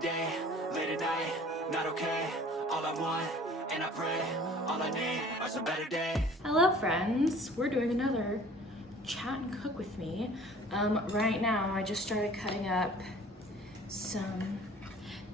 day, late at night, not okay. All I want, and I pray, all I need are some better days. Hello friends, we're doing another chat and cook with me. Right now I just started cutting up some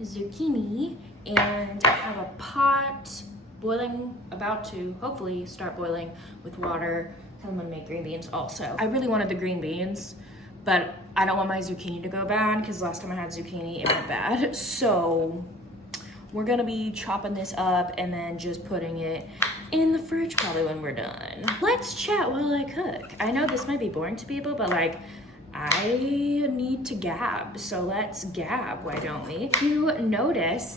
zucchini and I have a pot boiling, about to hopefully start boiling with water. I'm gonna make green beans also. I really wanted the green beans, but I don't want my zucchini to go bad because last time I had zucchini it went bad. So we're gonna be chopping this up and then just putting it in the fridge probably when we're done. Let's chat while I cook. I know this might be boring to people, but like, I need to gab, so let's gab, why don't we? If you notice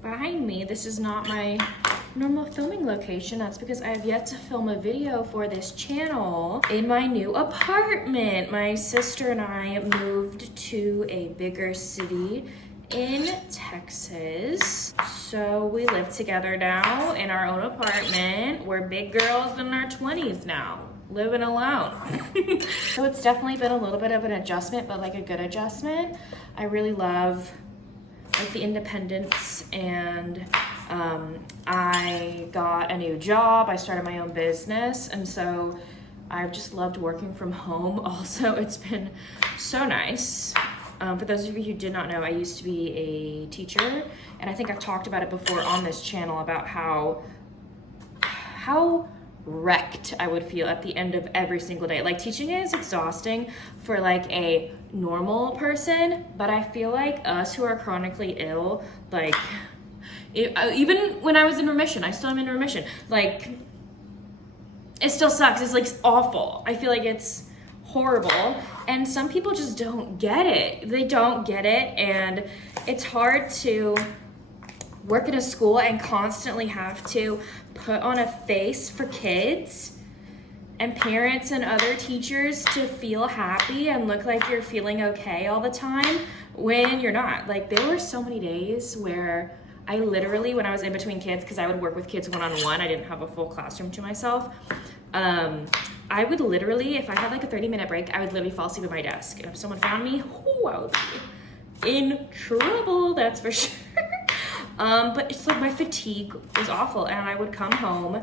behind me, this is not my normal filming location. That's because I have yet to film a video for this channel in my new apartment. My sister and I moved to a bigger city in Texas. So we live together now in our own apartment. We're big girls in our 20s now, living alone. So it's definitely been a little bit of an adjustment, but like a good adjustment. I really love like the independence, and I got a new job. I started my own business, and so I've just loved working from home. Also, it's been so nice. For those of you who did not know, I used to be a teacher, and I think I've talked about it before on this channel about how wrecked I would feel at the end of every single day. Like, teaching is exhausting for like a normal person, but I feel like us who are chronically ill, like even when I was in remission, I still am in remission, like it still sucks. It's like awful. I feel like it's horrible, and some people just don't get it. They don't get it, and it's hard to work in a school and constantly have to put on a face for kids and parents and other teachers to feel happy and look like you're feeling okay all the time when you're not. Like, there were so many days where I literally, when I was in between kids, because I would work with kids one-on-one, I didn't have a full classroom to myself, I would literally, if I had like a 30-minute break, I would literally fall asleep at my desk. And if someone found me, I would be in trouble, that's for sure. But it's like my fatigue was awful, and I would come home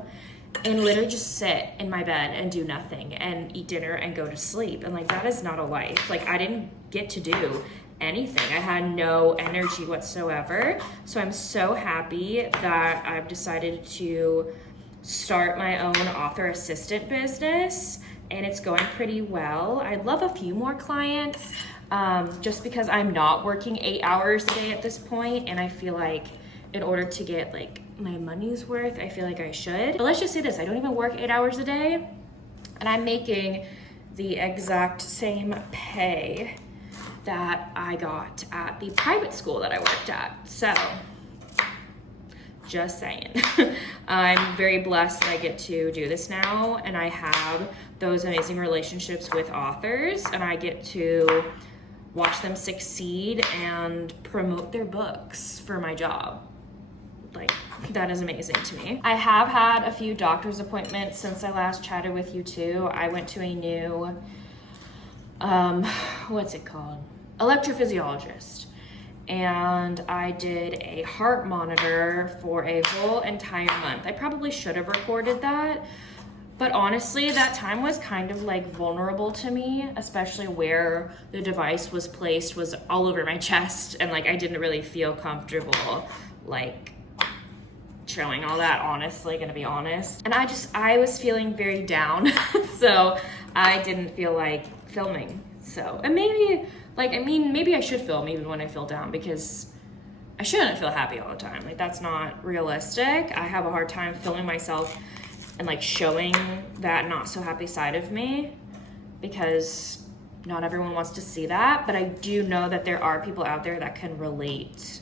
and literally just sit in my bed and do nothing and eat dinner and go to sleep. And like, that is not a life. Like, I didn't get to do anything. I had no energy whatsoever. So I'm so happy that I've decided to start my own author assistant business, and it's going pretty well. I'd love a few more clients, just because I'm not working 8 hours a day at this point, and I feel like in order to get like my money's worth, I feel like I should. But let's just say this, I don't even work 8 hours a day, and I'm making the exact same pay that I got at the private school that I worked at. So just saying. I'm very blessed that I get to do this now, and I have those amazing relationships with authors, and I get to watch them succeed and promote their books for my job. Like, that is amazing to me. I have had a few doctor's appointments since I last chatted with you too. I went to a new, what's it called? Electrophysiologist. And I did a heart monitor for a whole entire month. I probably should have recorded that, but honestly, that time was kind of like vulnerable to me, especially where the device was placed was all over my chest, and like I didn't really feel comfortable like showing all that, honestly, gonna be honest. And I was feeling very down, so I didn't feel like filming. So, and maybe, like, I mean, maybe I should film even when I feel down, because I shouldn't feel happy all the time. Like, that's not realistic. I have a hard time filming myself and like showing that not so happy side of me, because not everyone wants to see that. But I do know that there are people out there that can relate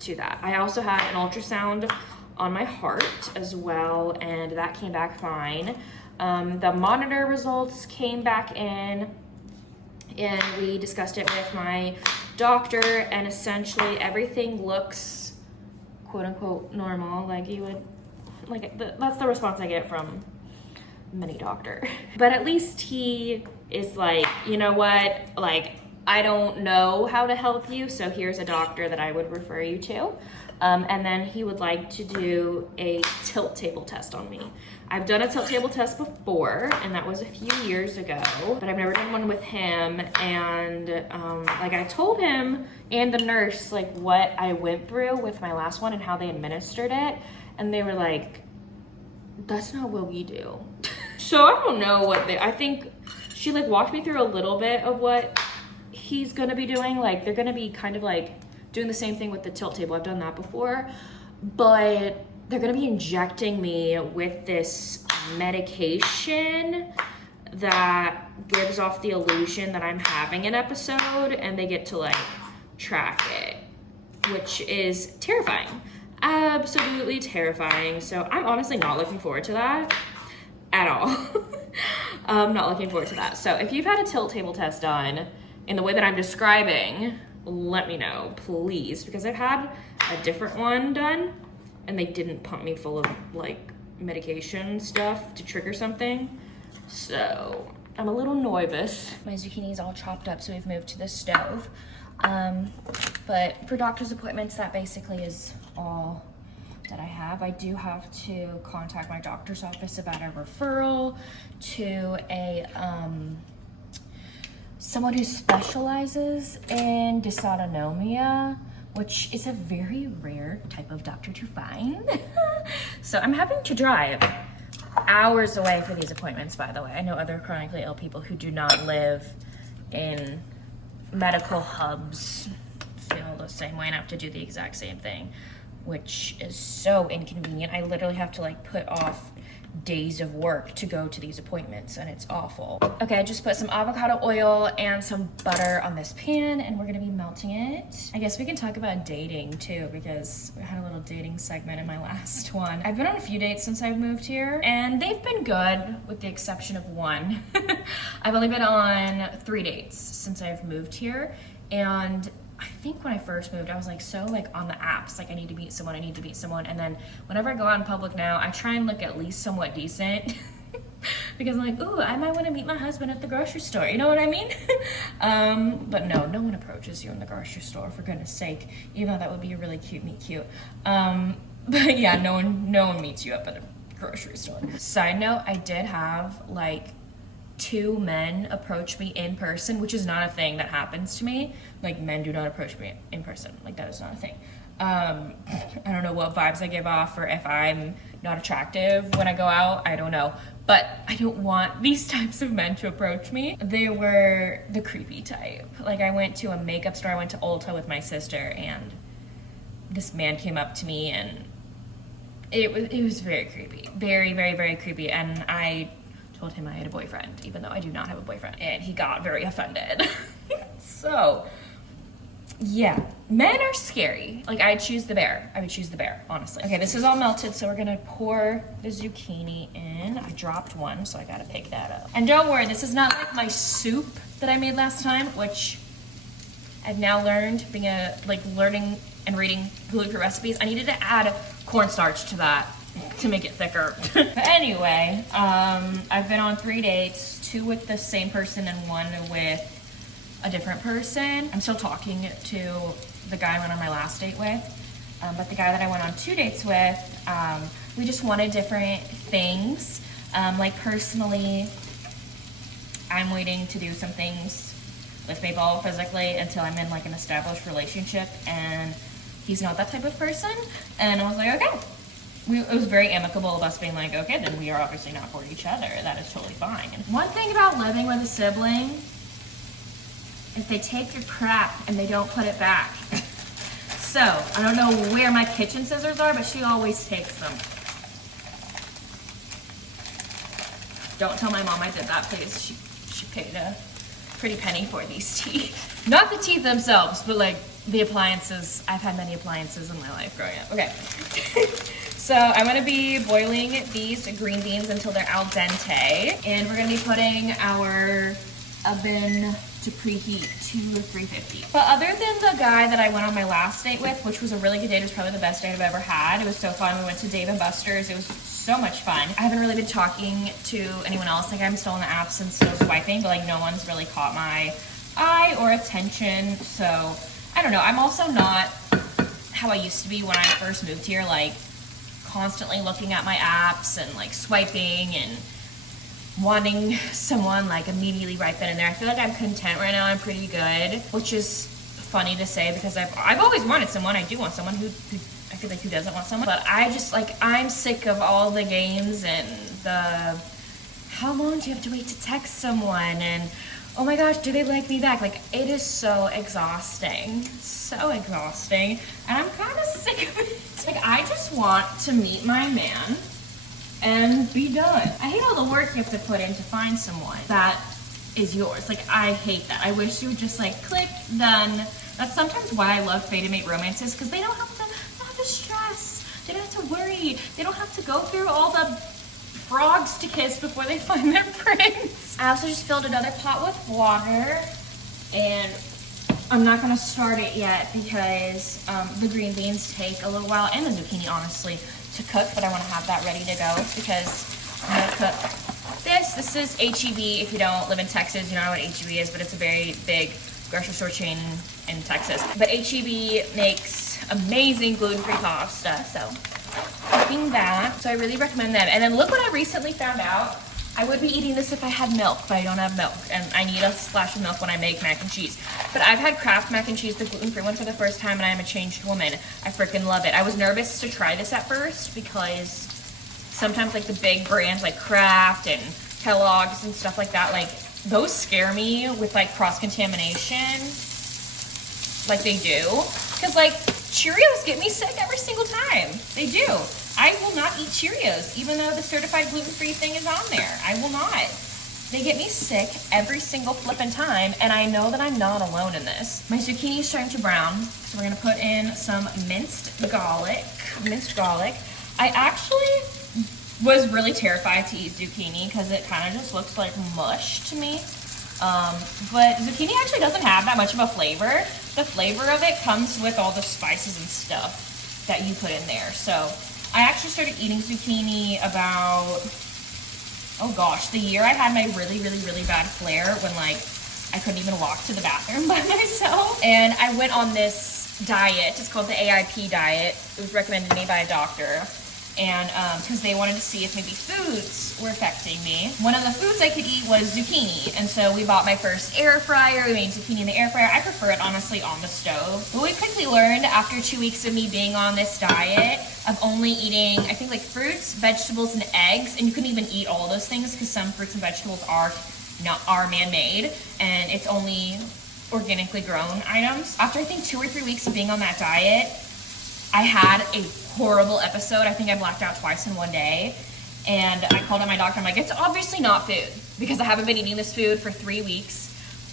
to that. I also had an ultrasound on my heart as well, and that came back fine. The monitor results came back in, and we discussed it with my doctor, and essentially everything looks quote unquote normal, like you would, like that's the response I get from many doctor. But at least he is like, you know what, like, I don't know how to help you, so here's a doctor that I would refer you to. And then he would like to do a tilt table test on me. I've done a tilt table test before, and that was a few years ago, but I've never done one with him. And like I told him and the nurse like what I went through with my last one and how they administered it, and they were like, that's not what we do. So I don't know what I think she like walked me through a little bit of what he's gonna be doing. Like they're gonna be kind of like doing the same thing with the tilt table. I've done that before, but they're gonna be injecting me with this medication that gives off the illusion that I'm having an episode, and they get to like track it, which is terrifying. Absolutely terrifying. So I'm honestly not looking forward to that at all. I'm not looking forward to that. So if you've had a tilt table test done in the way that I'm describing, let me know, please, because I've had a different one done and they didn't pump me full of like medication stuff to trigger something. So I'm a little nervous. My zucchini's all chopped up, so we've moved to the stove. But for doctor's appointments, that basically is all that I have. I do have to contact my doctor's office about a referral to a someone who specializes in dysautonomia, which is a very rare type of doctor to find. So I'm having to drive hours away for these appointments, by the way. I know other chronically ill people who do not live in medical hubs feel the same way and have to do the exact same thing, which is so inconvenient. I literally have to like put off days of work to go to these appointments, and it's awful. Okay, I just put some avocado oil and some butter on this pan, and we're gonna be melting it. I guess we can talk about dating too, because we had a little dating segment in my last one. I've been on a few dates since I've moved here, and they've been good with the exception of one. I've only been on 3 dates since I've moved here, and I think when I first moved, I was like so like on the apps, like I need to meet someone, and then whenever I go out in public now, I try and look at least somewhat decent because I'm like, ooh, I might want to meet my husband at the grocery store, you know what I mean? But no one approaches you in the grocery store, for goodness sake, even though that would be a really cute meet cute. But yeah, no one meets you up at a grocery store. Side note, I did have like 2 men approach me in person, which is not a thing that happens to me. Like, men do not approach me in person. Like, that is not a thing. I don't know what vibes I give off, or if I'm not attractive when I go out. I don't know. But I don't want these types of men to approach me. They were the creepy type. Like, I went to a makeup store. I went to Ulta with my sister, and this man came up to me, and it was very creepy. Very, very, very creepy. And I told him I had a boyfriend, even though I do not have a boyfriend, and he got very offended. So yeah, men are scary. Like, I would choose the bear, honestly. Okay, this is all melted, so we're gonna pour the zucchini in. I dropped one, so I gotta pick that up. And don't worry, this is not like my soup that I made last time, which I've now learned, learning and reading gluten-free recipes, I needed to add cornstarch to that to make it thicker. But anyway, I've been on 3 dates, 2 with the same person and 1 with a different person. I'm still talking to the guy I went on my last date with, but the guy that I went on 2 dates with, we just wanted different things. Like personally, I'm waiting to do some things with people physically until I'm in like an established relationship, and he's not that type of person. And I was like, okay. It was very amicable of us being like, okay, then we are obviously not for each other. That is totally fine. And one thing about living with a sibling is they take your crap and they don't put it back. So, I don't know where my kitchen scissors are, but she always takes them. Don't tell my mom I did that, please. She paid a pretty penny for these teeth. Not the teeth themselves, but like the appliances. I've had many appliances in my life growing up. Okay. So I'm gonna be boiling these green beans until they're al dente, and we're gonna be putting our oven to preheat to 350. But other than the guy that I went on my last date with, which was a really good date, it was probably the best date I've ever had. It was so fun. We went to Dave & Buster's. It was so much fun. I haven't really been talking to anyone else. Like, I'm still on the apps and still swiping, but like no one's really caught my eye or attention. So I don't know. I'm also not how I used to be when I first moved here, like constantly looking at my apps and like swiping and wanting someone like immediately right then and there. I feel like I'm content right now. I'm pretty good, which is funny to say because I've always wanted someone. I do want someone who I feel like who doesn't want someone, but I just like, I'm sick of all the games and the how long do you have to wait to text someone and oh my gosh, do they like me back? Like, it is so exhausting. So exhausting. And I'm kind of sick of it. Like, I just want to meet my man and be done. I hate all the work you have to put in to find someone that is yours. Like, I hate that. I wish you would just like click, done. That's sometimes why I love fated mate romances, because they don't have to stress. They don't have to worry. They don't have to go through all the frogs to kiss before they find their prince. I also just filled another pot with water, and I'm not gonna start it yet because the green beans take a little while, and the zucchini honestly, to cook, but I wanna have that ready to go because I'm gonna cook this. This is H-E-B. If you don't live in Texas, you know what H-E-B is, but it's a very big grocery store chain in Texas. But H-E-B makes amazing gluten-free pasta, so cooking that. So I really recommend them. And then look what I recently found out. I would be eating this if I had milk, but I don't have milk, and I need a splash of milk when I make mac and cheese. But I've had Kraft mac and cheese, the gluten-free one, for the first time, and I am a changed woman. I freaking love it. I was nervous to try this at first because sometimes like the big brands like Kraft and Kellogg's and stuff like that, like those scare me with like cross-contamination like they do. Because like Cheerios get me sick every single time. They do. I will not eat Cheerios, even though the certified gluten-free thing is on there. I will not. They get me sick every single flippin' time, and I know that I'm not alone in this. My zucchini is starting to brown, so we're gonna put in some minced garlic. I actually was really terrified to eat zucchini because it kind of just looks like mush to me. But zucchini actually doesn't have that much of a flavor. The flavor of it comes with all the spices and stuff that you put in there. So I actually started eating zucchini about, oh gosh, the year I had my really bad flare when like I couldn't even walk to the bathroom by myself. And I went on this diet. It's called the AIP diet. It was recommended to me by a doctor. And because they wanted to see if maybe foods were affecting me. One of the foods I could eat was zucchini, and so we bought my first air fryer. We made zucchini in the air fryer. I prefer it honestly on the stove. But we quickly learned after 2 weeks of me being on this diet of only eating, I think, like fruits, vegetables, and eggs, and you couldn't even eat all those things because some fruits and vegetables are man-made, and it's only organically grown items. After I think 2 or 3 weeks of being on that diet, I had a horrible episode. I think I blacked out twice in one day. And I called on my doctor. I'm like, it's obviously not food because I haven't been eating this food for 3 weeks.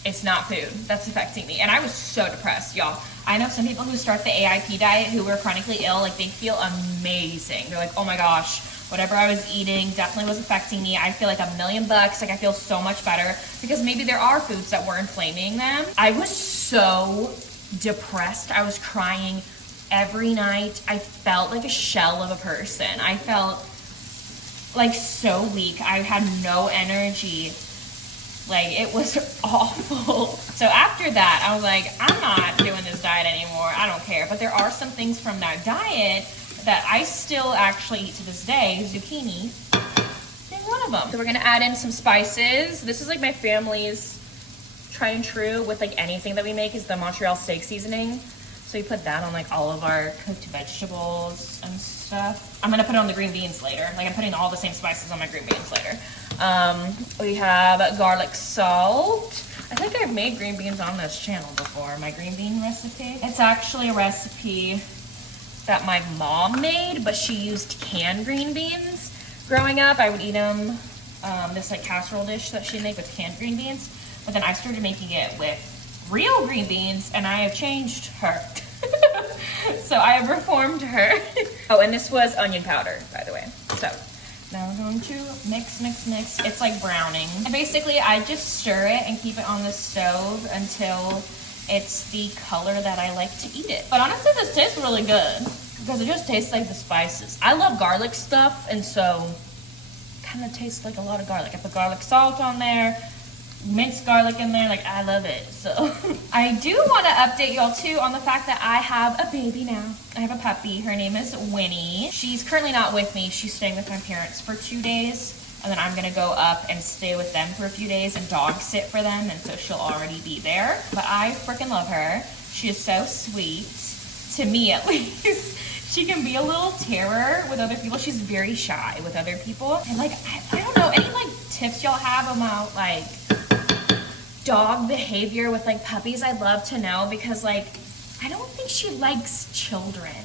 It's not food that's affecting me. And I was so depressed, y'all. I know some people who start the AIP diet who were chronically ill, like they feel amazing. They're like, oh my gosh, whatever I was eating definitely was affecting me. I feel like $1,000,000. Like I feel so much better because maybe there are foods that were inflaming them. I was so depressed. I was crying every night. I felt like a shell of a person. I felt like so weak. I had no energy. Like it was awful. So after that, I was like, I'm not doing this diet anymore. I don't care. But there are some things from that diet that I still actually eat to this day. Zucchini being one of them. So we're gonna add in some spices. This is like my family's tried and true with like anything that we make is the Montreal steak seasoning. So you put that on like all of our cooked vegetables and stuff. I'm gonna put it on the green beans later. Like I'm putting all the same spices on my green beans later. We have garlic salt. I think I've made green beans on this channel before, my green bean recipe. It's actually a recipe that my mom made, but she used canned green beans. Growing up, I would eat them, this like casserole dish that she'd make with canned green beans. But then I started making it with real green beans, and I have changed her. So I have reformed her. Oh, and this was onion powder, by the way. So now we're going to mix. It's like browning. And basically, I just stir it and keep it on the stove until it's the color that I like to eat it. But honestly, this tastes really good because it just tastes like the spices. I love garlic stuff, and so it kind of tastes like a lot of garlic. I put garlic salt on there. minced garlic in there, like I love it. So I do want to update y'all too on the fact that I have a baby now. I have a puppy. Her name is Winnie. She's currently not with me. She's staying with my parents for 2 days. And then I'm gonna go up and stay with them for a few days and dog sit for them, and so she'll already be there. But I freaking love her. She is so sweet, to me at least. She can be a little terror with other people. She's very shy with other people. And like, I don't know, any like tips y'all have about like dog behavior with like puppies? I'd love to know, because like, I don't think she likes children.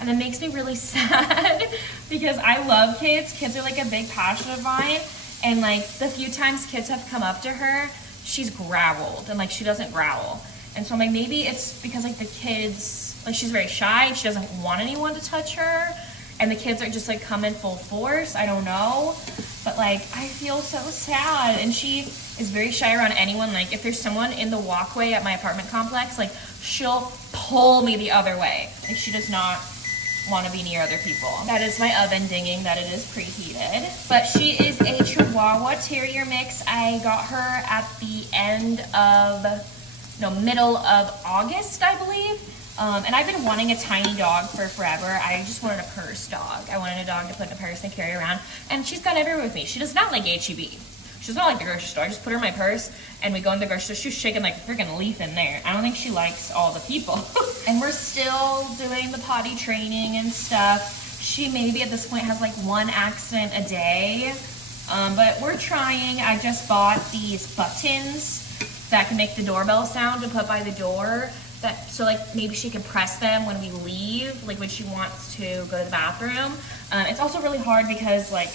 And it makes me really sad because I love kids. Kids are like a big passion of mine. And like the few times kids have come up to her, she's growled, and like she doesn't growl. And so I'm like, maybe it's because like the kids, like she's very shy and she doesn't want anyone to touch her. And the kids are just like coming full force. I don't know. But like, I feel so sad. And she is very shy around anyone. Like if there's someone in the walkway at my apartment complex, like she'll pull me the other way. Like she does not want to be near other people. That is my oven dinging that it is preheated. But she is a Chihuahua Terrier mix. I got her at the middle of August, I believe. And I've been wanting a tiny dog for forever. I just wanted a purse dog. I wanted a dog to put in a purse and carry around. And she's gone everywhere with me. She does not like HEB. She does not like the grocery store. I just put her in my purse and we go in the grocery store. She's shaking like a freaking leaf in there. I don't think she likes all the people. And we're still doing the potty training and stuff. She maybe at this point has like 1 accident a day. But we're trying. I just bought these buttons that can make the doorbell sound to put by the door. So like maybe she can press them when we leave, like when she wants to go to the bathroom. It's also really hard because like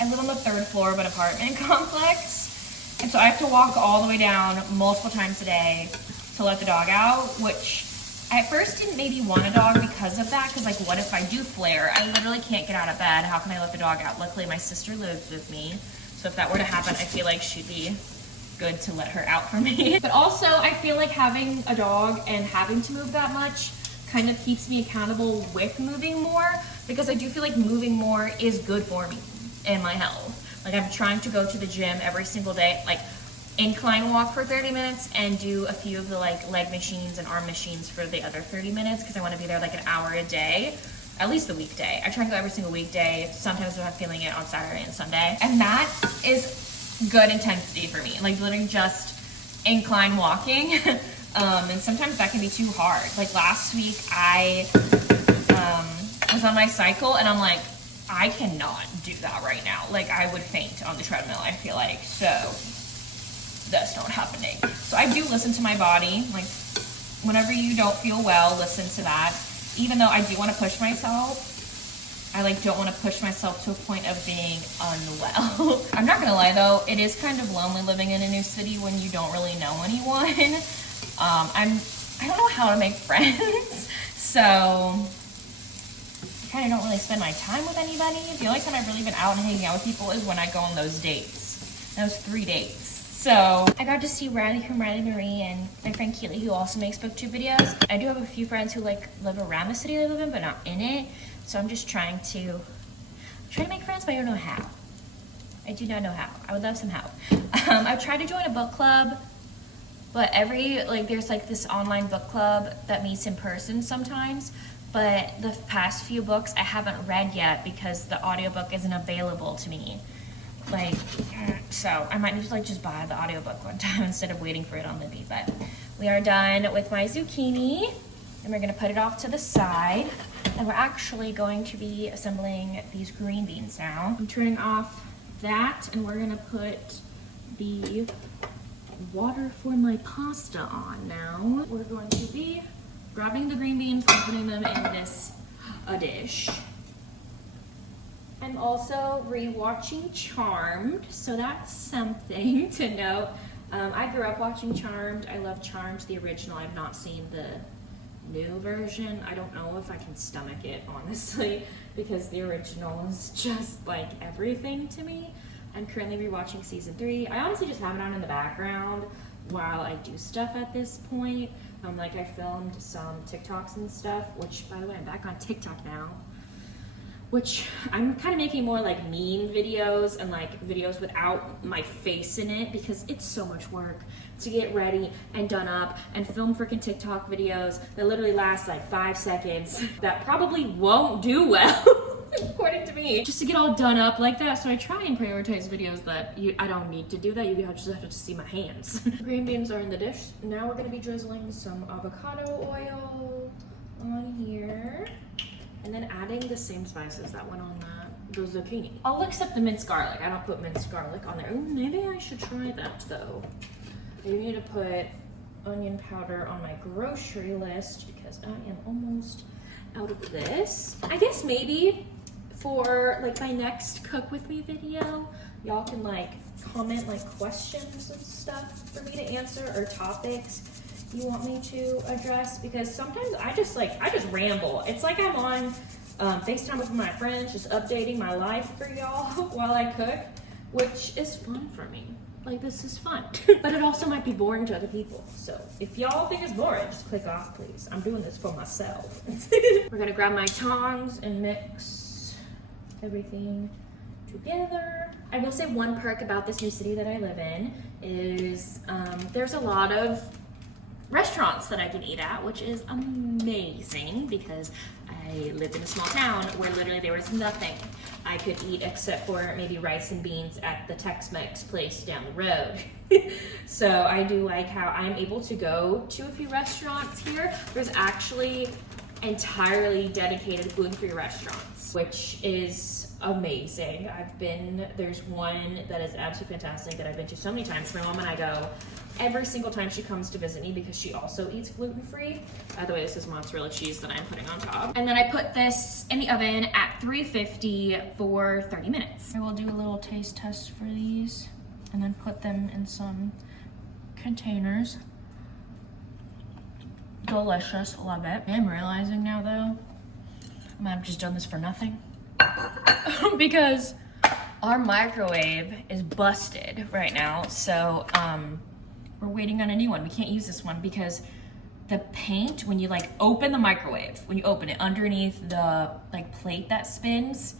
I live on the 3rd floor of an apartment complex, and so I have to walk all the way down multiple times a day to let the dog out, which I at first didn't maybe want a dog because of that, because like what if I do flare? I literally can't get out of bed. How can I let the dog out? Luckily my sister lives with me, so if that were to happen, I feel like she'd be good to let her out for me. But also I feel like having a dog and having to move that much kind of keeps me accountable with moving more, because I do feel like moving more is good for me and my health. Like I'm trying to go to the gym every single day, like incline walk for 30 minutes and do a few of the like leg machines and arm machines for the other 30 minutes, because I want to be there like an hour a day, at least the weekday. I try to go every single weekday. Sometimes I'm feeling it on Saturday and Sunday, and that is good intensity for me, like literally just incline walking. And sometimes that can be too hard. Like last week I was on my cycle and I'm like, I cannot do that right now. Like I would faint on the treadmill, I feel like. So that's not happening. So I do listen to my body. Like whenever you don't feel well, listen to that. Even though I do want to push myself, I like don't want to push myself to a point of being unwell. I'm not gonna lie though, it is kind of lonely living in a new city when you don't really know anyone. I don't know how to make friends, so I kind of don't really spend my time with anybody. The only time I've really been out and hanging out with people is when I go on those dates, those 3 dates. So I got to see Riley from Riley Marie and my friend Keely, who also makes BookTube videos. I do have a few friends who like live around the city I live in, but not in it. So I'm just trying to make friends, but I don't know how. I do not know how. I would love some help. I've tried to join a book club, but there's like this online book club that meets in person sometimes, but the past few books I haven't read yet because the audiobook isn't available to me. Like, so I might need to like just buy the audiobook one time instead of waiting for it on Libby. But we are done with my zucchini and we're gonna put it off to the side. And we're actually going to be assembling these green beans now. I'm turning off that and we're gonna put the water for my pasta on now. We're going to be grabbing the green beans and putting them in this dish. I'm also rewatching Charmed, so that's something to note. I grew up watching Charmed. I love Charmed, the original. I've not seen the new version. I don't know if I can stomach it, honestly, because the original is just like everything to me. I'm currently rewatching season 3. I honestly just have it on in the background while I do stuff at this point. Like I filmed some TikToks and stuff, which by the way, I'm back on TikTok now. which I'm kind of making more like meme videos and like videos without my face in it because it's so much work to get ready and done up and film freaking TikTok videos that literally last like 5 seconds that probably won't do well. According to me, just to get all done up like that. So I try and prioritize videos that I don't need to do that. You just have to see my hands. Green beans are in the dish. Now we're gonna be drizzling some avocado oil on here, and then adding the same spices that went on the zucchini. All except the minced garlic. I don't put minced garlic on there. Ooh, maybe I should try that though. I do need to put onion powder on my grocery list because I am almost out of this. I guess maybe for like my next cook with me video, y'all can like comment like questions and stuff for me to answer or topics you want me to address, because sometimes I just ramble. It's like I'm on FaceTime with my friends, just updating my life for y'all while I cook, which is fun for me. Like, this is fun. But it also might be boring to other people. So if y'all think it's boring, just click off, please. I'm doing this for myself. We're gonna grab my tongs and mix everything together. I will say one perk about this new city that I live in is there's a lot of restaurants that I can eat at, which is amazing because I lived in a small town where literally there was nothing I could eat except for maybe rice and beans at the Tex-Mex place down the road. So I do like how I'm able to go to a few restaurants here. There's actually entirely dedicated gluten-free restaurants, which is amazing. There's one that is absolutely fantastic that I've been to so many times. My mom and I go every single time she comes to visit me because she also eats gluten-free. By the way, this is mozzarella cheese that I'm putting on top. And then I put this in the oven at 350 for 30 minutes. I will do a little taste test for these and then put them in some containers. Delicious, love it. I'm realizing now though, I might have just done this for nothing because our microwave is busted right now. So we're waiting on a new one. We can't use this one because the paint, when you like open the microwave, when you open it underneath the like plate that spins,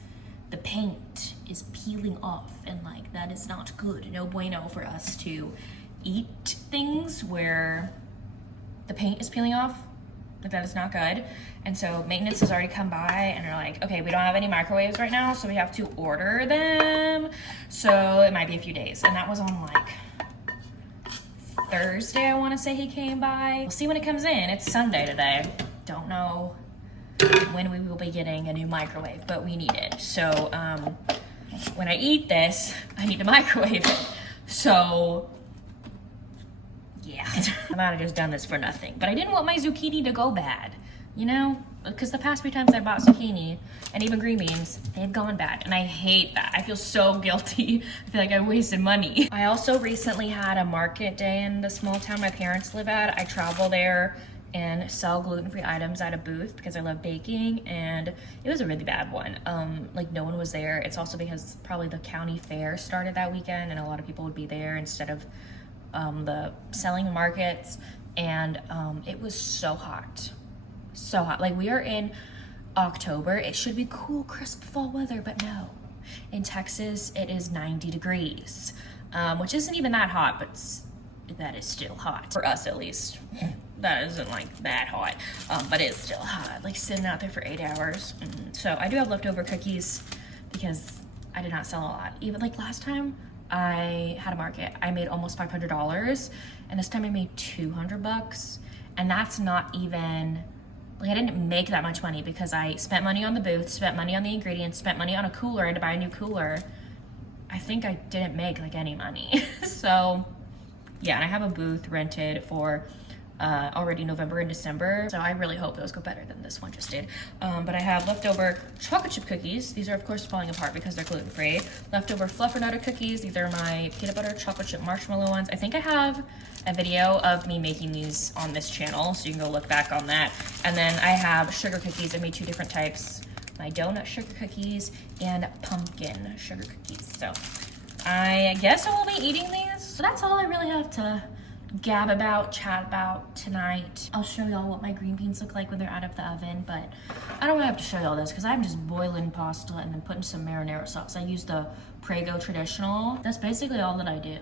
the paint is peeling off, and like that is not good. No bueno for us to eat things where the paint is peeling off. Like, that is not good. And so maintenance has already come by and they're like, okay, we don't have any microwaves right now, so we have to order them. So it might be a few days. And that was on like Thursday, I want to say he came by. We'll see when it comes in. It's Sunday today. Don't know when we will be getting a new microwave, but we need it. So when I eat this, I need to microwave it. So yeah, I might have just done this for nothing, but I didn't want my zucchini to go bad, you know? Because the past few times I bought zucchini and even green beans, they had gone bad, and I hate that. I feel so guilty. I feel like I wasted money. I also recently had a market day in the small town my parents live at. I travel there and sell gluten-free items at a booth because I love baking, and it was a really bad one. Like, no one was there. It's also because probably the county fair started that weekend and a lot of people would be there instead of the selling markets, and it was so hot. So hot. Like, we are in October. It should be cool, crisp fall weather, but no. In Texas, it is 90 degrees, which isn't even that hot, but that is still hot. For us, at least. That isn't like that hot, but it's still hot. Like, sitting out there for 8 hours. So I do have leftover cookies because I did not sell a lot. Even like last time I had a market, I made almost $500, and this time I made 200 bucks, and that's not even, like, I didn't make that much money because I spent money on the booth, spent money on the ingredients, spent money on a cooler. I had to buy a new cooler. I think I didn't make like any money. So yeah, and I have a booth rented for already November and December, so I really hope those go better than this one just did. But I have leftover chocolate chip cookies. These are of course falling apart because they're gluten-free. Leftover fluffernutter cookies. These are my peanut butter chocolate chip marshmallow ones. I think I have a video of me making these on this channel, so you can go look back on that. And then I have sugar cookies. I made 2 different types. My donut sugar cookies and pumpkin sugar cookies. So I guess I will be eating these. So that's all I really have to gab about, chat about tonight. I'll show y'all what my green beans look like when they're out of the oven, but I don't really have to show y'all this because I'm just boiling pasta and then putting some marinara sauce. I use the Prego traditional. That's basically all that I do.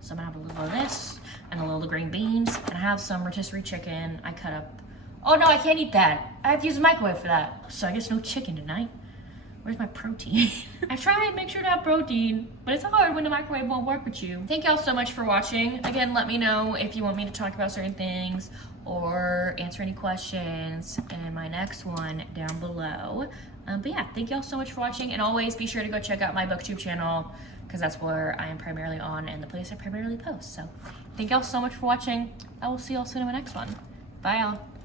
So I'm gonna have a little of this and a little of the green beans, and I have some rotisserie chicken I cut up. Oh no, I can't eat that. I have to use the microwave for that. So I guess no chicken tonight. Where's my protein? I try and make sure to have protein, but it's hard when the microwave won't work with you. Thank y'all so much for watching. Again, let me know if you want me to talk about certain things or answer any questions in my next one down below. But yeah, thank y'all so much for watching, and always be sure to go check out my BookTube channel because that's where I am primarily on and the place I primarily post. So thank y'all so much for watching. I will see y'all soon in my next one. Bye y'all.